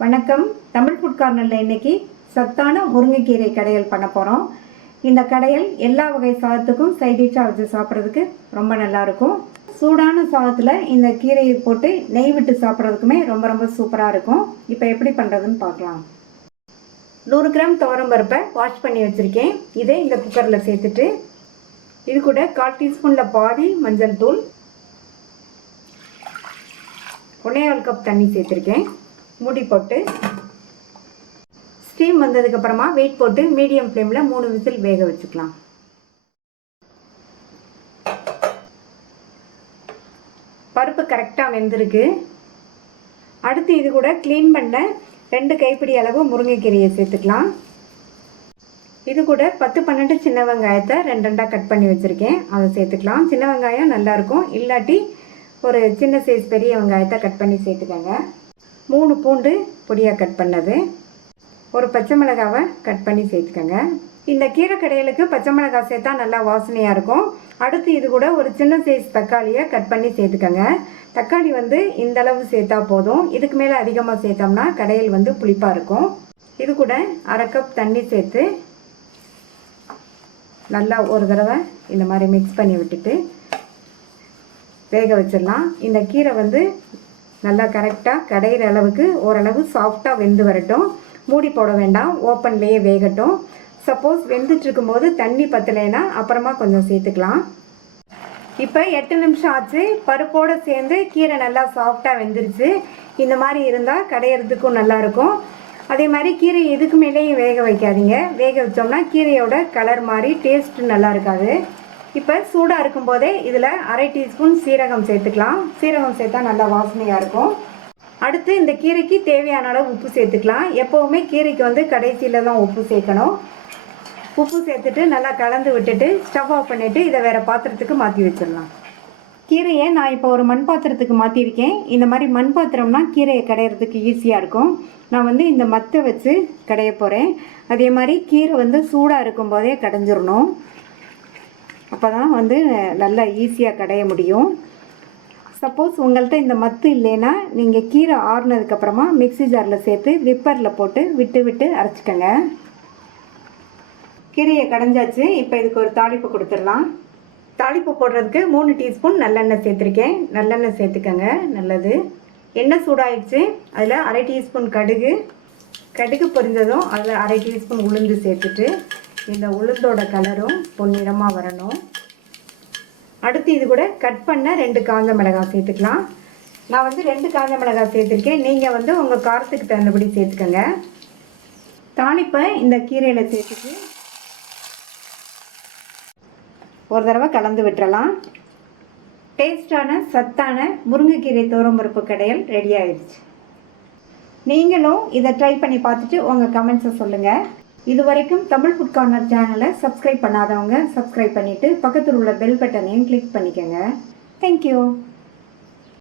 வணக்கம். தமிழ் ஃபுட் கார்னரில் இன்னைக்கு சத்தான முருங்கைக்கீரை கடையல் பண்ண போகிறோம். இந்த கடையல் எல்லா வகை சாதத்துக்கும் சைட் டிஷ்ஷாக வச்சு சாப்பிட்றதுக்கு ரொம்ப நல்லாயிருக்கும். சூடான சாதத்தில் இந்த கீரையை போட்டு நெய் விட்டு சாப்பிட்றதுக்குமே ரொம்ப ரொம்ப சூப்பராக இருக்கும். இப்போ எப்படி பண்ணுறதுன்னு பார்க்கலாம். 100 கிராம் துவரம் பருப்பை வாஷ் பண்ணி வச்சுருக்கேன். இதை இந்த குக்கரில் சேர்த்துட்டு இது கூட 1/4 டீஸ்பூனில் பாதி மஞ்சள் தூள், 1/4 கப் தண்ணி சேர்த்துருக்கேன். மூடி போட்டு ஸ்டீம் வந்ததுக்கப்புறமா வெயிட் போட்டு மீடியம் ஃப்ளேமில் 3 விசில் வேக வச்சுக்கலாம். பருப்பு கரெக்டாக வெந்திருக்கு. அடுத்து இது கூட க்ளீன் பண்ண 2 கைப்பிடி அளவு முருங்கைக்கீரையை சேர்த்துக்கலாம். இது கூட 10-12 சின்ன வெங்காயத்தை 2 கட் பண்ணி வச்சுருக்கேன். அதை சேர்த்துக்கலாம். சின்ன வெங்காயம் நல்லாயிருக்கும், இல்லாட்டி ஒரு சின்ன சைஸ் பெரிய வெங்காயத்தை கட் பண்ணி சேர்த்துக்கோங்க. 3 பூண்டு பொடியாக கட் பண்ணது, ஒரு பச்சை மிளகாவை கட் பண்ணி சேர்த்துக்கோங்க. இந்த கீரை கடையலுக்கு பச்சை மிளகாய் சேர்த்தா நல்லா வாசனையாக இருக்கும். அடுத்து இது கூட ஒரு சின்ன சைஸ் தக்காளியை கட் பண்ணி சேர்த்துக்கோங்க. தக்காளி இந்த அளவு சேர்த்தா போதும். இதுக்கு மேலே அதிகமாக சேர்த்தோம்னா கடையல் புளிப்பாக இருக்கும். இது கூட 1/2 கப் தண்ணி சேர்த்து நல்லா ஒரு தடவை இந்த மாதிரி மிக்ஸ் பண்ணி விட்டுட்டு வேக வச்சிடலாம். இந்த கீரை நல்லா கரெக்டாக கடையிற அளவுக்கு ஓரளவு சாஃப்டாக வெந்து வரட்டும். மூடி போட வேண்டாம், ஓப்பன்லேயே வேகட்டும். சப்போஸ் வெந்துட்டு இருக்கும்போது தண்ணி பத்தலைன்னா அப்புறமா கொஞ்சம் சேர்த்துக்கலாம். இப்போ 8 நிமிஷம் ஆச்சு. பருப்போடு சேர்ந்து கீரை நல்லா சாஃப்டாக வெந்துருச்சு. இந்த மாதிரி இருந்தால் கடையிறதுக்கும் நல்லாயிருக்கும். அதே மாதிரி கீரை எதுக்கு மேலேயும் வேக வைக்காதீங்க. வேக வச்சோம்னா கீரையோட கலர் மாதிரி டேஸ்ட்டு நல்லா இருக்காது. இப்போ சூடாக இருக்கும்போதே இதில் 1/2 டீஸ்பூன் சீரகம் சேர்த்துக்கலாம். சீரகம் சேர்த்தா நல்லா வாசனையாக இருக்கும். அடுத்து இந்த கீரைக்கு தேவையான அளவு உப்பு சேர்த்துக்கலாம். எப்போவுமே கீரைக்கு கடைசியில் தான் உப்பு சேர்க்கணும். உப்பு சேர்த்துட்டு நல்லா கலந்து விட்டுட்டு ஸ்டவ் ஆஃப் பண்ணிவிட்டு இதை வேறு பாத்திரத்துக்கு மாற்றி வச்சிடலாம். கீரையை நான் இப்போ ஒரு மண் பாத்திரத்துக்கு மாற்றிருக்கேன். இந்த மாதிரி மண் பாத்திரம்னா கீரையை கடையிறதுக்கு ஈஸியாக இருக்கும். நான் இந்த மத்தை வச்சு கடைய போகிறேன். அதே மாதிரி கீரை சூடாக இருக்கும்போதே கடைஞ்சிடணும். அப்போ தான் நல்லா ஈஸியாக கடைய முடியும். சப்போஸ் உங்கள்கிட்ட இந்த மத்து இல்லைன்னா நீங்கள் கீரை ஆறுனதுக்கப்புறமா மிக்ஸி ஜாரில் சேர்த்து விப்பரில் போட்டு விட்டு அரைச்சிக்கோங்க. கீரையை கடைஞ்சாச்சு. இப்போ இதுக்கு ஒரு தாளிப்பு கொடுத்துடலாம். தாளிப்பு போடுறதுக்கு 3 டீஸ்பூன் நல்லெண்ணெய் சேர்த்துருக்கேன். நல்லெண்ணெய் சேர்த்துக்கோங்க, நல்லது. எண்ணெய் சூடாயிடுச்சு. அதில் 1/2 டீஸ்பூன் கடுகு பொரிஞ்சதும் அதில் 1/2 டீஸ்பூன் உளுந்து சேர்த்துட்டு இந்த உளுந்தோட கலரும் பொன்னிறமாக வரணும். அடுத்து இது கூட கட் பண்ண 2 காஞ்ச மிளகாய் சேர்த்துக்கலாம். நான் 2 காஞ்ச மிளகாய் சேர்த்துருக்கேன். நீங்கள் உங்கள் காரத்துக்கு தகுந்தபடி சேர்த்துக்கோங்க. தாளிப்பை இந்த கீரையில் சேர்த்துட்டு ஒரு தடவை கலந்து விட்டுறலாம். டேஸ்டான சத்தான முருங்கைக்கீரை துவரம்பருப்பு கடையல் ரெடி ஆயிடுச்சு. நீங்களும் இதை ட்ரை பண்ணி பார்த்துட்டு உங்கள் கமெண்ட்ஸை சொல்லுங்கள். இது வரைக்கும் தமிழ் ஃபுட் கார்னர் சேனலை சப்ஸ்கிரைப் பண்ணாதவங்க சப்ஸ்கிரைப் பண்ணிவிட்டு பக்கத்தில் உள்ள பெல் பட்டனையும் கிளிக் பண்ணிக்கோங்க. தேங்க்யூ.